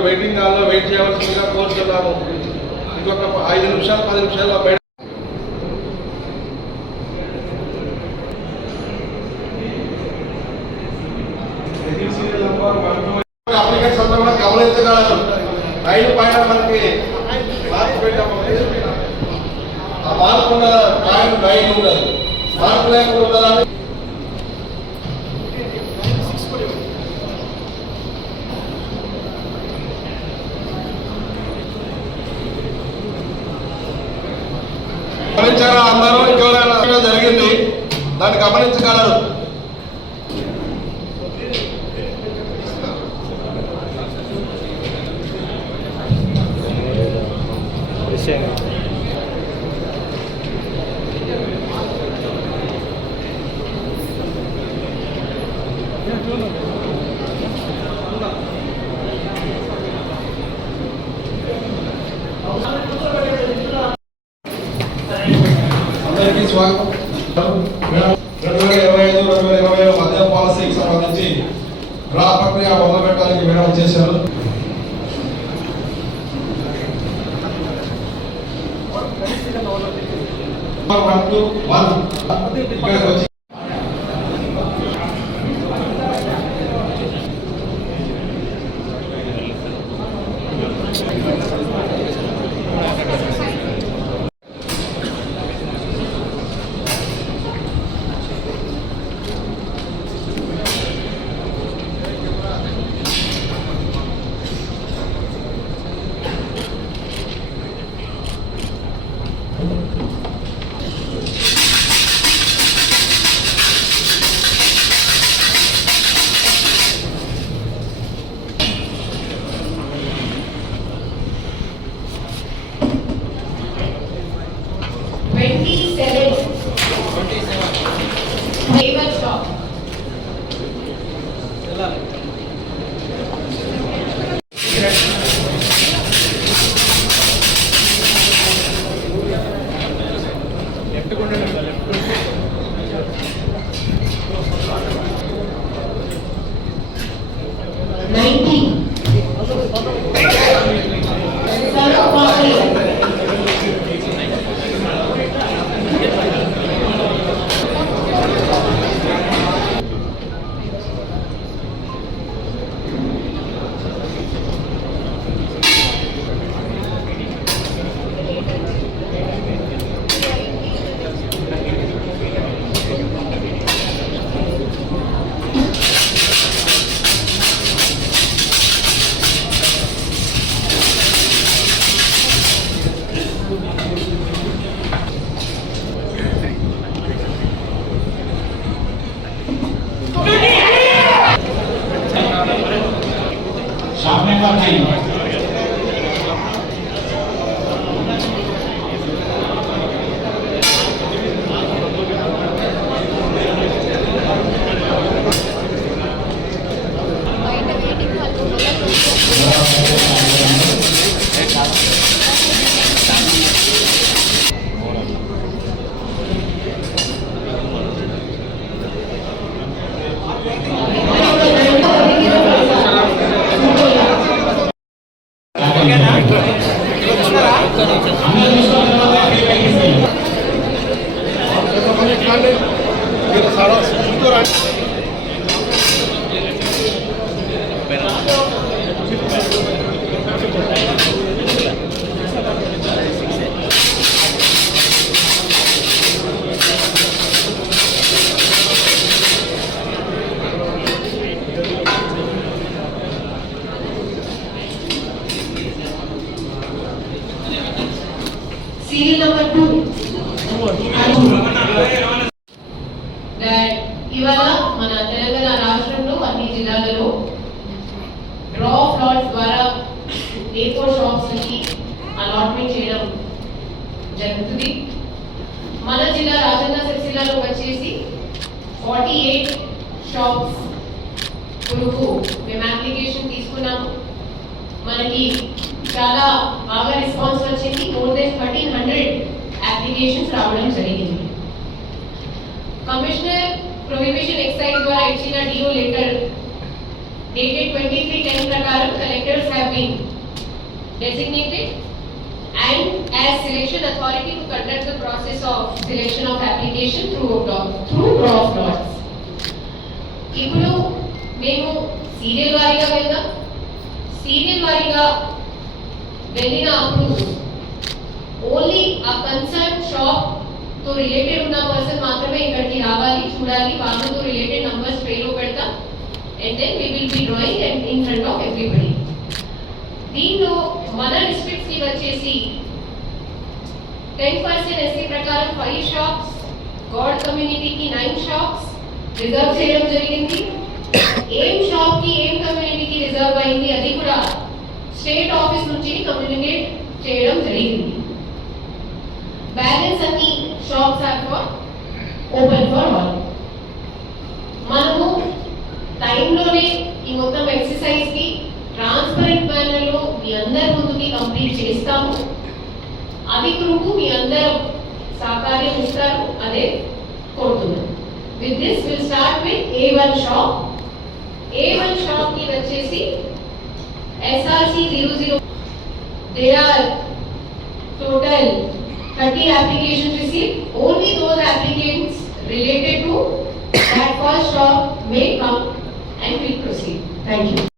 కూడా వెయిటింగ్ హాల్లో వెయిట్ చేయవలసిందిగా కోరుతున్నాము. ఇంకొక ఐదు నిమిషాలు పది నిమిషాల్లో బయట అప్లికేషన్ అంతా కూడా గమనించగలరు రైలు పైన మనకి మార్పు పెట్టాము. ఆ మార్పు ఉన్న రైలు ఉండదు మార్పు లేకుండా ఉండాలని గమనించారా అందరూ ఇంకెవరైనా జరిగింది దాన్ని గమనించగలరు. అందరికీ స్వాగతం. ప్రక్రియ మొదలు పెట్టడానికి మేడం చేశారు. వన్ 19 সামনে কথাই Serial number ఇవాళ మన తెలంగాణ రాష్ట్రంలో అన్ని జిల్లాలలో డ్రా ఫ్లాట్ ద్వారా ఏ ఫోర్ షాప్స్కి అలాట్మెంట్ చేయడం జరుగుతుంది. మన జిల్లా రాజన్న సిరిసిల్లాలో వచ్చేసి ఫార్టీ ఎయిట్ షాప్స్ కొరకు మేము అప్లికేషన్ తీసుకున్నాము. మనకి చాలా బాగా రెస్పాన్స్ వచ్చింది more than thirteen hundred applications రావడం జరిగింది కమిషనర్ ప్రొహిబిషన్ ఎక్సైజ్ ద్వారా ఇచ్చిన DO letter dated twenty three ten ప్రకారం collectors have been designated and as selection authority to conduct the process of selection of application through draw- through draw of lots. ఇప్పుడు మేము serial వారీగా వెళ్దాం serial వారీగా వెళ్ళిన అప్పుడు ఓన్లీ ఆ concern shop తో రిలేటెడ్ ఉన్న పర్సన్ మాత్రమే ఇక్కడికి రావాలి చూడాలి వాళ్ళతో రిలేటెడ్ నంబర్స్ ట్రేలో పెడతాం and then we will be drawing and in front of everybody దీనిలో మన డిస్ట్రిక్ట్స్ కి వచ్చేసి టెన్ పర్సెంట్ ఎస్సీ ప్రకారం ఫైవ్ షాప్స్ గాడ్ కమ్యూనిటీకి నైన్ షాప్స్ రిజర్వ్ చేయడం జరిగింది ఏం షాప్ కి ఏం కమ్యూనిటీకి రిజర్వ్ అయింది అది కూడా స్టేట్ ఆఫీస్ నుంచి కమ్యూనికేట్ చేయడం జరిగింది. బ్యాలెన్స్ అన్ని shops are for open for all మనము టైంలోనే ఈ మొత్తం ఎక్సర్సైజ్కి ట్రాన్స్పరెంట్ మేనర్లో మీ అందరి ముందుకి కంప్లీట్ చేస్తాము. అది కొరకు మీ అందరూ సహకార్యం ఇస్తారు అదే కోరుతున్నాను with this will start with A one shop A one షాప్కి వచ్చేసి SRC 00. There are total 30 applications received. Only those applicants related to that first job may come and will proceed. Thank you.